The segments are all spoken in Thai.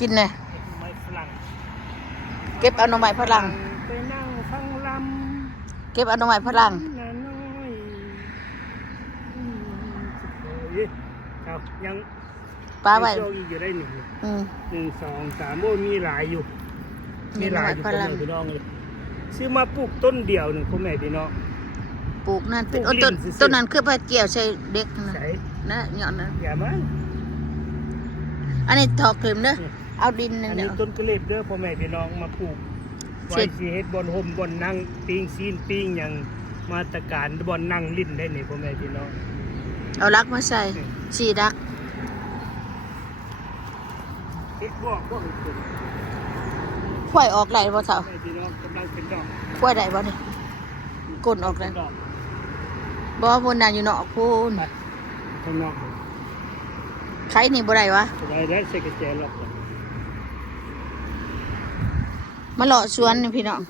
กินเลยไม้ฝรั่งเก็บเอาหน่อไม้ฝรั่งไปนั่งฟังลำเก็บเอาหน่อไม้ฝรั่งน้อยครับยังป้าไว้โยกอีกอยู่ได้1 2 3โอ้มีหลายอยู่มีหลายอยู่พ่อแม่พี่น้องเลยซื้อมาปลูกต้นเดียวหนึ่งพ่อแม่พี่น้องปลูกนั่นเป็นต้นนั้นคือพระเจียวใช่เด็กนะนะหย่อนนะอย่ามาอันนี้ถอกเข็มเด้อเอาดินนึงอันเด้นี้อต้นกระเล็ดเด้อพ่อแม่พี่น้องมาปลูกไว้สิเฮ็ดบอนห่มบอนนั่งปิ้งซีนปิ้งอย่างมาตรการบอนนั่งลิ้นได้นี่พ่อแม่พี่น้องเอารักมาใส่สีรักเฮ็ดบอกบ่ควายออกไหลบ่เท่าแม่พี่น้องกำลังเป็นดอก ควายไหลบ่นี่ก้นออกแล้วบ่บนน่ะอยู่นอกพูนข้างนอกไข่นี่บ่ได้วะได้ใส่กระแจล็อกมาหล่อสวนนี่พี่น้อง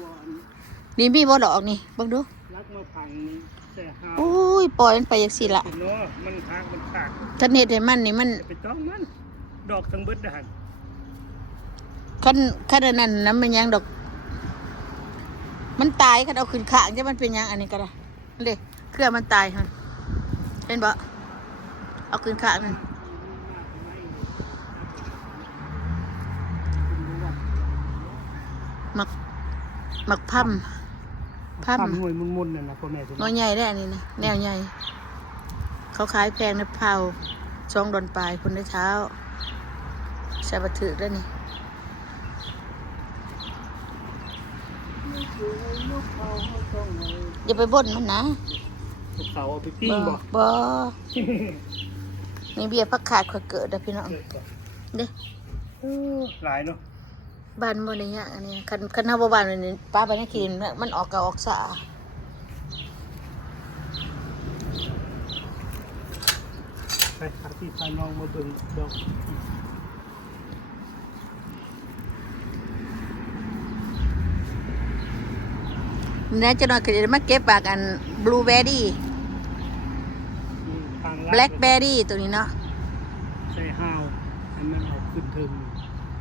นี่มีบ่ดอกนี่เบิ่งดูรักมาพังนี่แต่หาโอ้ยปล่อยมันไปจังซี่ล่ะเนาะมันทางมันขาดคันเฮ็ดให้มันนี่มันไปต้องมันดอกทั้งเบิดหั่นคันนั้นน้ำมันยังดอกมันตายคันเอาขึ้นข้างจะมันเป็นยังอันนี้ก็ได้เลยเครือมันตายหั่นเห็นบ่เอาขึ้นข้างนั่นมักพั่มหน่วยมุนๆนั่นนะพ่อแม่พี่น้อยใหญ่ได้อันนี้นะแนวใหญ่เขาขายแพงในเผาช่องดอนปลายคนได้เท้าใส่บัตรถือได้นี่อย่าไปบ่นมันนะเขาเอาไปปิ้งบ่ นี่เบียร์พักขาดขวดเกิดนะพี่น้องเด้หลายเนาะบ้านบ่ได้ยากอันนี้คันเฮาบ่บ้านนี่ป้าไปนี่กินมันออกกะออกสะไปหาที่พาน้องมาเบิ่งดอกเนี่ยจะน้อยก็จะมาเก็บปากอันบลูเบอร์รี่แบล็คเบอร์รี่ตัวนี้เนาะใส่ห้าวให้มันออกขึ้นถึง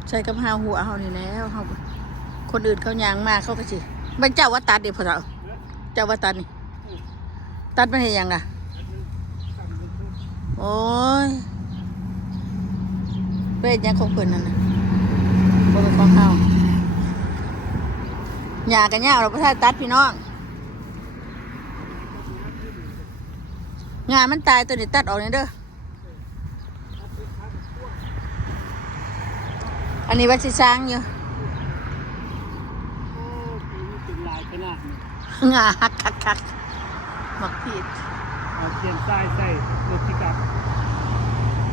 ใส่กับห้าวหัวเฮานี่แล้วเฮาคนอื่นเขายางมาเขาก็สิมันเจ้าว่าตัดเดี๋ยวพอเจ้าว่าตัดนี่ตัดมันเฮ็ดหยังอ่ะโอ้ยเป็นยังของเพิ่นนั่นน่ะบ่เป็นของเฮาหญ้ากันหญ้าเราบ่ทันตัดพี่น้องหญ้ามันตายตัวนี้ตัดออกนี่เด้ออันนี้ว่าสิสร้างอยู่โอ้ปีนี้เป็นลายขนาดนี้งาคักมักผิดเอาเขียนทรายใส่รถปิกอัพ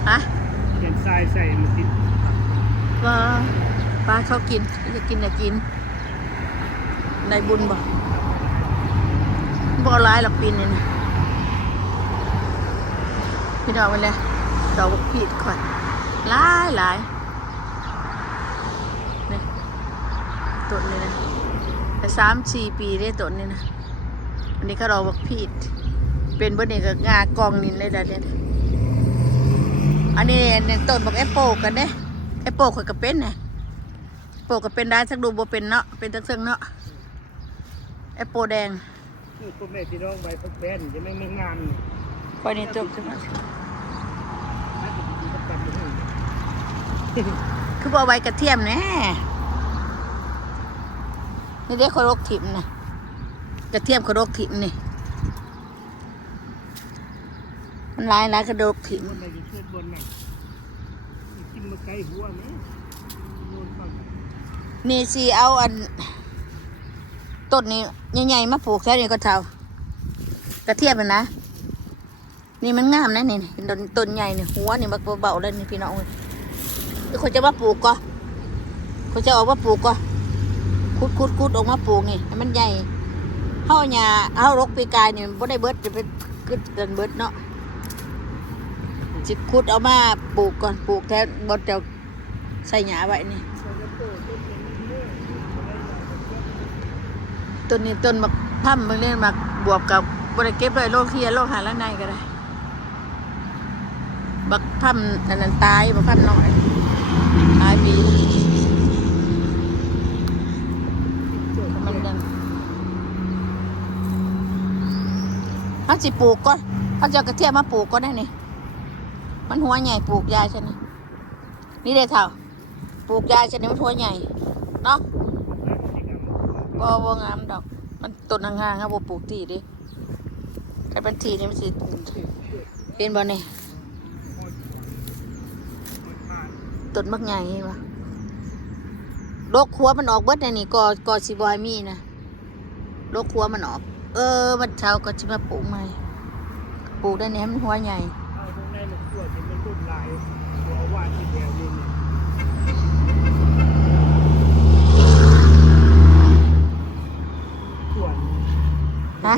ฮะเขียนทรายใส่มันติดว่าป้าเขากินจะกินอย่ากินได้บุญบ่ร้ายหรอกปีนี้นะพี่ดอกไปเลยดอกผิดก่อนหลายนี่ต้นนี่นะแต่3-4 ปีได้ต้นนี่นะอันนี้ก็ดอกผิดเป็นบนนี้ก็งากองนินเลยเด็ดอันนี้เนี่ยต้นบอกแอปเปิลกันเด้แอปเปิลข่อยก็เป็นนะโปก็เป็นได้สักดูบ่เป็นเนาะเป็นตั้งซึ่งเนาะแอปเปิลแดงนี่พ่อแม่พี่น้องใบพักแบนจะไม่งามคอยนี่ต้นขึ้นมาคือบ่ใบกระเทียมแน่นี่เด็กเขาโรคถิ่มนะกระเทียมเขาโรคถิ่มนี่มันหลายกระโดกถิ่มนี่สิเอาอันต้นนี้ใหญ่ๆมาปลูกแค่นี้ก็เท่ากระเทียมนะนี่มันงามนะนี่ต้นใหญ่นี่หัวนี่มันเบาๆเลยนี่พี่น้องคนจะมาปลูกก็คนจะออกมาปลูกก็คุดออกมาปลูกนี่มันใหญ่เฮาหญ้าเฮารกปีกายนี่บ่ได้เบิดจะเป็นกึดเดินเบิดเนาะสิขุดเอามาปลูกก่อนปลูกแทนบ่จะใส่หญ้าไว้นี่ต้นนี้ต้นมักพั่มบางเรื่องมักบวบกับบริเก็บเลยโรคเฮียโรคหาแล้วในก็ได้บักพั่มนั้นตายบักพั่มน้อยตายปี ปีนะมันดังเขาสิปลูกก่อนเขาจะเอากระเทียมมาปลูกก็ได้นี่มันหัวใหญ่ปลูกยายฉันนี่ได้เท่าปลูกยายฉันนี่มันหัวใหญ่เนาะบ่งามดอกมันต้นห่างๆครับบ่ปลูกที่ดิแต่เป็นที่นี่มันสิเป็นบ่นี่ต้นมักใหญ่วะโรคหัวมันออกเบิดในนี่ก็สิบ่ให้มีนะโรคหัวมันออกวันเช้าก็สิมาปลูกใหม่ปลูกได้แหนมนหัวใหญ่เอาตรงในมันขวดที่มันรุ่นหลายหัวหวานที่แถวนี้เนี่ยขวด ฮะ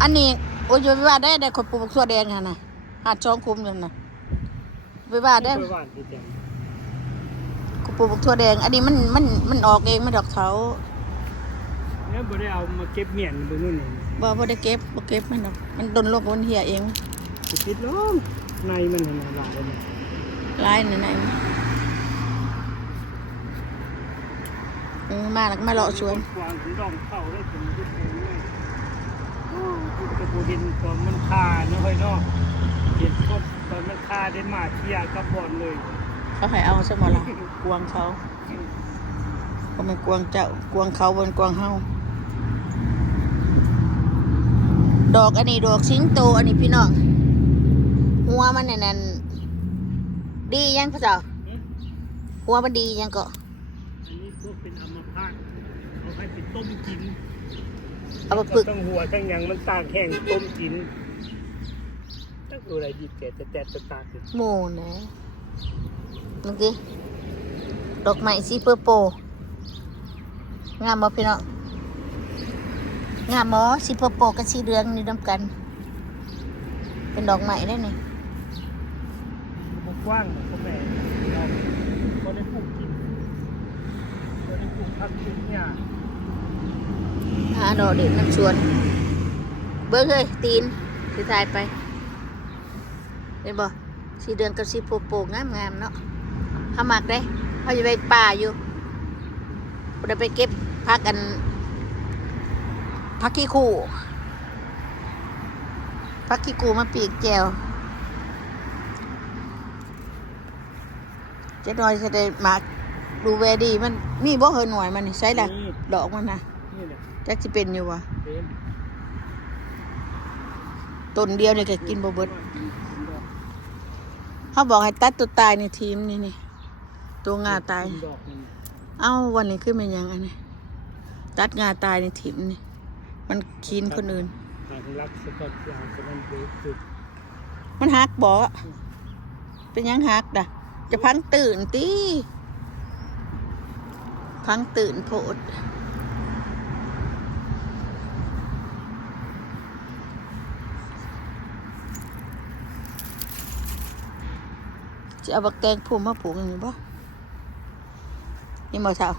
อันนี้โอ้ยไปว่าได้คนปลูกถั่วแดงฮะนะหาดช่องคุมอยู่นะไปว่าได้ หัวหวานที่แถว คนปลูกถั่วแดง อันนี้มันออกเองไม่ดอกเขา เนี่ยบ่ได้เอามาเก็บเมียนตรงนู้นเอง บ่ได้เก็บมันดอกมันโดนลบมันเหี่ยเอง สิคิดล้อมในมันเห็นหลายเลยเนี่ย ลายไหนมาแล้วก็มาเลาะสวน กวางถึงดองเข้าได้ถึงยุคเองเลยกระปูดินตอนมันคาเนาะเฮ้ยเนาะเห็นก็ตอนมันคาได้มาเที่ยกับบอลเลย เขาให้เอาซะหมดละกวางเขาก็มันกวางเจ้ากวางเขาบนกวางเฮาดอกอันนี้ดอกสิงโตอันนี้พี่น้องหัวมันนั่นดียังพระเจ้าหัวมันดียังก็ อันนี้พวกเป็นอัมพาตเอาให้ไปต้มกิน เอามาปึก ทั้งหัวทั้งหยังมันตากแห้งต้มกินตั้งดูอะไรดีแกจะแตะจะตากอยู่ หมูนะนึกดิดอกไม้สีเปอร์โปงามบ่พี่น้องงามหมอสีเปอร์โปกับสีเหลืองนี่นำกัน เป็นดอกไม้ได้นี่ บกว้างของพ่อแม่เราก็ได้ปลูกกินก็ได้ปลูกผักปลูกหญ้า หาดอกเด็ดน้ำชวน เบิ้งเลยตีนสิถ่ายไปเห็นบ่สีเหลืองกับสีเปอร์โปงามเนาะเขามักได้เขาจะไปป่าอยู่เราได้ไปเก็บพักกันพักขี้คู่พักขี้กูมาปีกแจวเจ๊น้อยจะได้มาดูแวดีมันมีบ่เฮยหน่วยมันนี่ใช่ละดอกมันนะ นี่แหละ จักสิเป็นอยู่วะ เป็น ต้นเดียวนี่ก็กินบ่เบิดเขาบอกให้ตัดตัวตายในทีมนี่ตัวงาตาย ดอกมัน เอ้าวันนี้ขึ้นเป็นยังไงนี่ตัดงาตายในทีมนี่มันคีนคนอื่น ทางรักสกัดยางสมันเบสุด มันหักบ่เป็นยังหักด่ะจะพังตื่นตีพังตื่นโพดจะเอาบักแตงพุ่มมาปลูกอย่างนี้บ่นี่บ่เท่า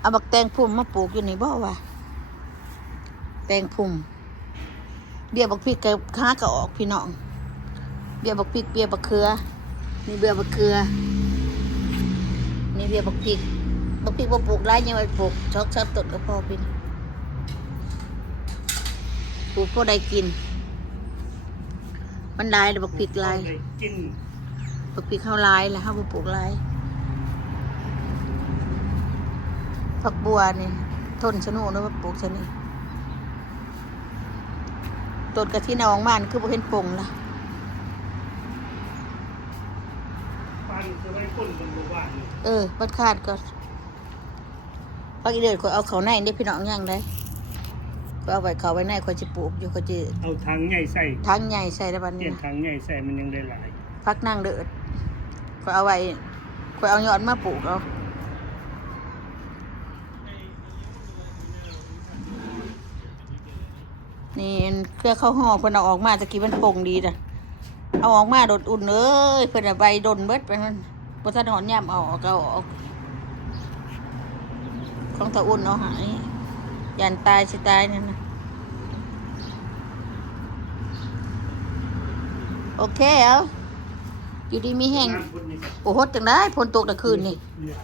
เอาบักแตงพุ่มมาปลูกอยู่นี่บ่วะแตงพุ่มเบี้ยบักพริกกับข้าก็ออกพี่น้องเบี้ยบักพริกเบี้ยบักเขือนี่เบี้ยบักเขือนี่เบี้ยบักพริกบ่ปลูกหลายยังไว้ปลูกช็อกต้นก็พอเป็นปลูกพอได้กินมันหลายแล้วบักพริกหลาย ได้กิน บักพริกเฮาหลายแล้วเฮาบ่ปลูกหลายผักบัวนี่ทนชะโนเนาะว่าปลูกซะนี่ต้นกะทินองมันคือบ่เห็นปงล่ะ ปันจะไว้ก้นบนหมู่บ้านนี่ บัดขาดก็พักอีเดือดก็เอาเขาในเด้พี่น้องย่างได้ก็เอาไว้เขาไว้ในก็สิปลูกอยู่ก็สิ เอาถังใหญ่ใส่ ทั้งใหญ่ใส่ได้บัด เปลี่ นี้ ยนถังใหญ่ใส่มันยังได้หลาย พักนั่งเดือดก็เอาไว้ก็เอายอดมาปลูกเอานี่เครือข้าวห่อเพิ่นเอาออกมาตะกี้มันป่งดีจ้ะเอาออกมาโดดอุ่นเอ้ยเพิ่นเอาใบดนเบิดไปนั่นบ่ทันหอนย่ำเอาออกของตาอุ่นเอาหายยันตายสิตายนั่นนะโอเคเอา อยู่ดีมีแห้ง น้ำพุ่นนี่ก็ โอ้โหจังได้ฝนตกแต่คืนนี่ เหลือ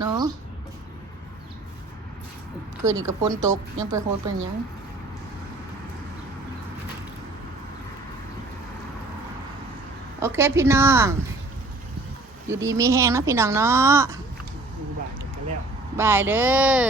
เนาะคืนนี้ก็ฝนตกยังไปโหดเป็นหยังโอเคพี่น้อง อยู่ดีมีแห้งเนาะพี่น้องเนาะ ดูบาทกันแล้ว บายเด้อ